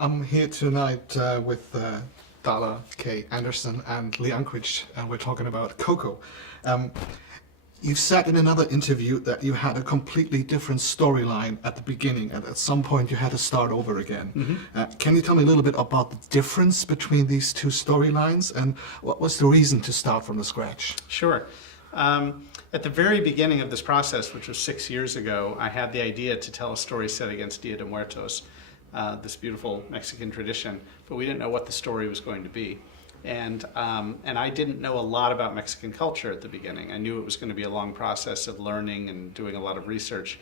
I'm here tonight with Darla K. Anderson and Lee Unkrich, and we're talking about COCO. You've said in another interview that you had a completely different storyline at the beginning, and at some point you had to start over again. Can you tell me a little bit about the difference between these two storylines, and what was the reason to start from the scratch? Sure. At the very beginning of this process, which was 6 years ago, I had the idea to tell a story set against Dia de Muertos, this beautiful Mexican tradition, but we didn't know what the story was going to be. And I didn't know a lot about Mexican culture at the beginning. I knew it was going to be a long process of learning and doing a lot of research.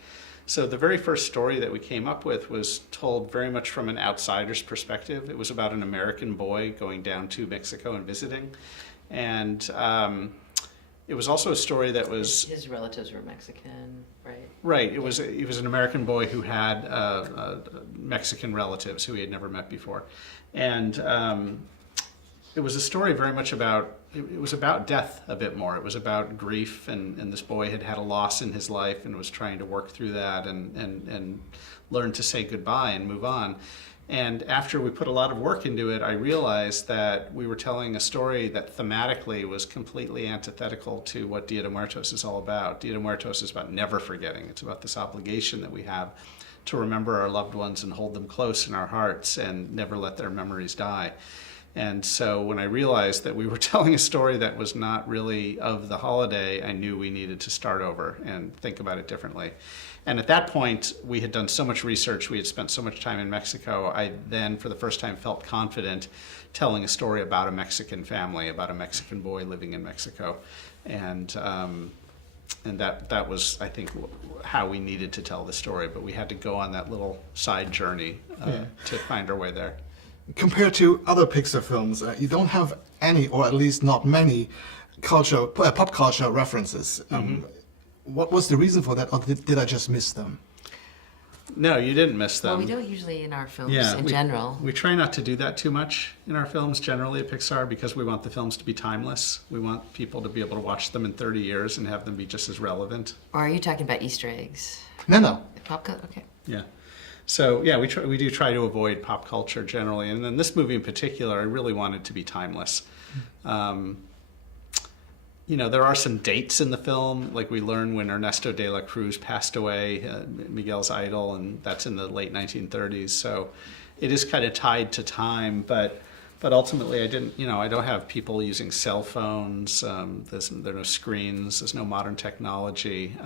So the very first story that we came up with was told very much from an outsider's perspective. It was about an American boy going down to Mexico and visiting. And it was also a story that was... His relatives were Mexican, right? Right. He was an American boy who had Mexican relatives who he had never met before. And it was a story very much about, it was about death a bit more. It was about grief, and this boy had had a loss in his life and was trying to work through that and learn to say goodbye and move on. And after we put a lot of work into it, I realized that we were telling a story that thematically was completely antithetical to what Dia de Muertos is all about. Dia de Muertos is about never forgetting. It's about this obligation that we have to remember our loved ones and hold them close in our hearts and never let their memories die. And so when I realized that we were telling a story that was not really of the holiday, I knew we needed to start over and think about it differently. And at that point, we had done so much research, we had spent so much time in Mexico, I then, for the first time, felt confident telling a story about a Mexican family, about a Mexican boy living in Mexico. And that was, I think, how we needed to tell the story. But we had to go on that little side journey to find our way there. Compared to other Pixar films, you don't have any, or at least not many, pop culture references. What was the reason for that, or did I just miss them? No, you didn't miss them. Well, we don't usually in our films in general. We try not to do that too much in our films generally at Pixar because we want the films to be timeless. We want people to be able to watch them in 30 years and have them be just as relevant. Or are you talking about Easter eggs? No. Pop culture? Okay. Yeah. So yeah, we do try to avoid pop culture generally, and then this movie in particular, I really wanted to be timeless. You know, there are some dates in the film, like we learn when Ernesto de la Cruz passed away, Miguel's idol, and that's in the late 1930s. So it is kind of tied to time, but ultimately I don't have people using cell phones. There are no screens. There's no modern technology.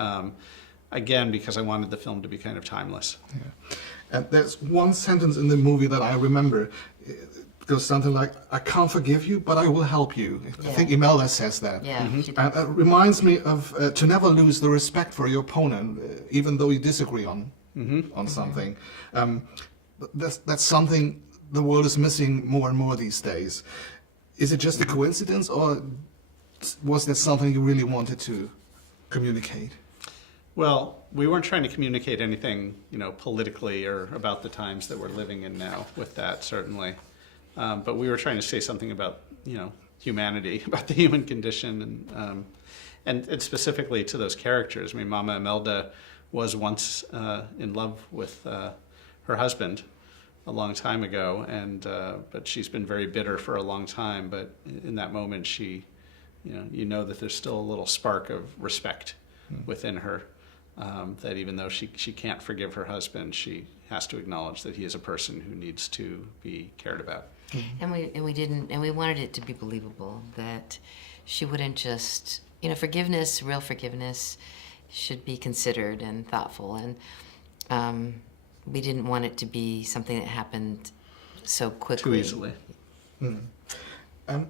Again, because I wanted the film to be kind of timeless. Yeah. And there's one sentence in the movie that I remember. It goes something like, "I can't forgive you, but I will help you." I think Imelda says that. Yeah. And it reminds me of to never lose the respect for your opponent, even though you disagree on something. That's something the world is missing more and more these days. Is it just a coincidence, or was that something you really wanted to communicate? Well, we weren't trying to communicate anything, politically or about the times that we're living in now with that, certainly. But we were trying to say something about, humanity, about the human condition, and specifically to those characters. I mean, Mama Imelda was once in love with her husband a long time ago, but she's been very bitter for a long time. But in that moment, she, that there's still a little spark of respect within her. That even though she can't forgive her husband, she has to acknowledge that he is a person who needs to be cared about. And we wanted it to be believable, that she wouldn't just, forgiveness, real forgiveness should be considered and thoughtful, and we didn't want it to be something that happened so quickly. Too easily.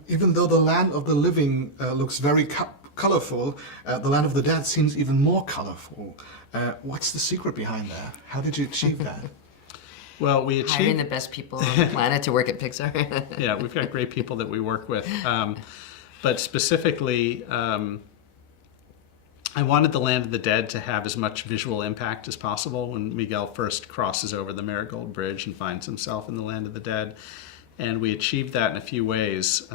Even though the land of the living looks very colorful, the land of the dead seems even more colorful. What's the secret behind that? How did you achieve that? Well, we achieved... Hiring the best people on the planet to work at Pixar. Yeah, we've got great people that we work with. But specifically, I wanted the land of the dead to have as much visual impact as possible when Miguel first crosses over the Marigold Bridge and finds himself in the land of the dead. And we achieved that in a few ways.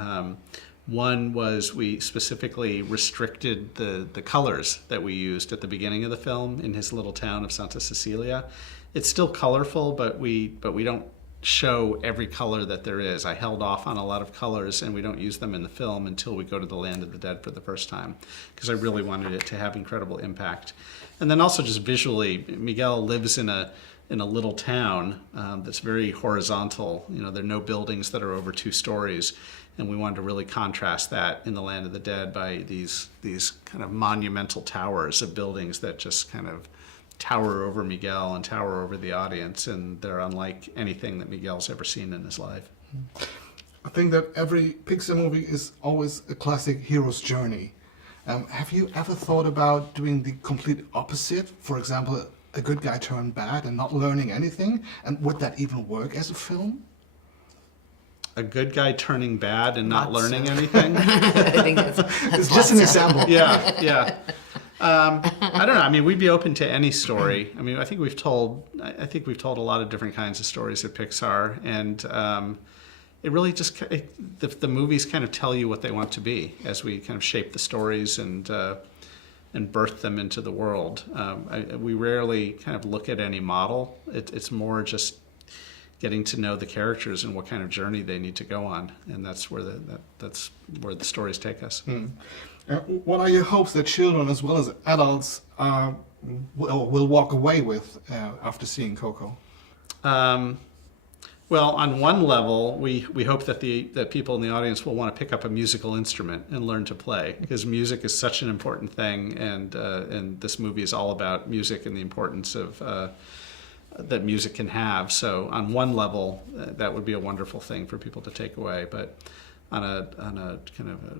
One was we specifically restricted the colors that we used at the beginning of the film in his little town of Santa Cecilia. It's still colorful, but we don't show every color that there is. I held off on a lot of colors, and we don't use them in the film until we go to the Land of the Dead for the first time, because I really wanted it to have incredible impact. And then also just visually, Miguel lives in a little town that's very horizontal. You know, there are no buildings that are over 2 stories, and we wanted to really contrast that in the Land of the Dead by these kind of monumental towers of buildings that just kind of tower over Miguel and tower over the audience, and they're unlike anything that Miguel's ever seen in his life. I think that every Pixar movie is always a classic hero's journey. Have you ever thought about doing the complete opposite? For example, a good guy turned bad and not learning anything? And would that even work as a film? A good guy turning bad and not Not so. learning anything? I think that's It's just an example. Yeah. I don't know. I mean, we'd be open to any story. I mean, I think we've told a lot of different kinds of stories at Pixar, and it really just the movies kind of tell you what they want to be as we kind of shape the stories and birth them into the world. We rarely kind of look at any model. It's more just getting to know the characters and what kind of journey they need to go on, and that's where the stories take us. What are your hopes that children as well as adults will walk away with after seeing Coco? Well, on one level, we hope that people in the audience will want to pick up a musical instrument and learn to play, because music is such an important thing, and this movie is all about music and the importance of that music can have. So on one level, that would be a wonderful thing for people to take away. But on a kind of a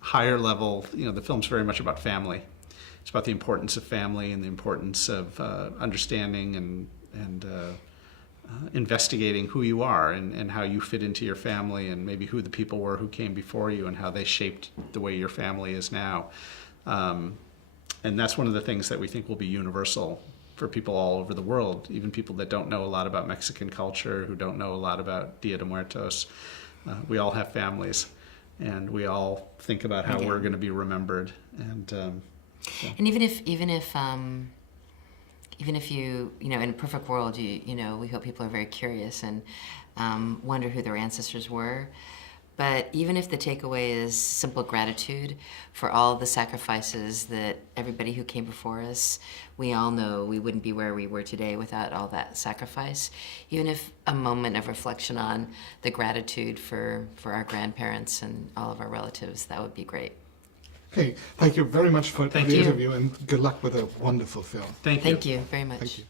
higher level, you know, the film's very much about family. It's about the importance of family and the importance of understanding and investigating who you are and how you fit into your family, and maybe who the people were who came before you and how they shaped the way your family is now. And that's one of the things that we think will be universal for people all over the world, even people that don't know a lot about Mexican culture, who don't know a lot about Dia de Muertos. We all have families, and we all think about how we're going to be remembered. And And even if you know, in a perfect world, you know, we hope people are very curious and wonder who their ancestors were. But even if the takeaway is simple gratitude for all the sacrifices that everybody who came before us, we all know we wouldn't be where we were today without all that sacrifice. Even if a moment of reflection on the gratitude for our grandparents and all of our relatives, that would be great. Okay, thank you very much for the you. interview, and good luck with a wonderful film. thank you. Thank you very much. Thank you.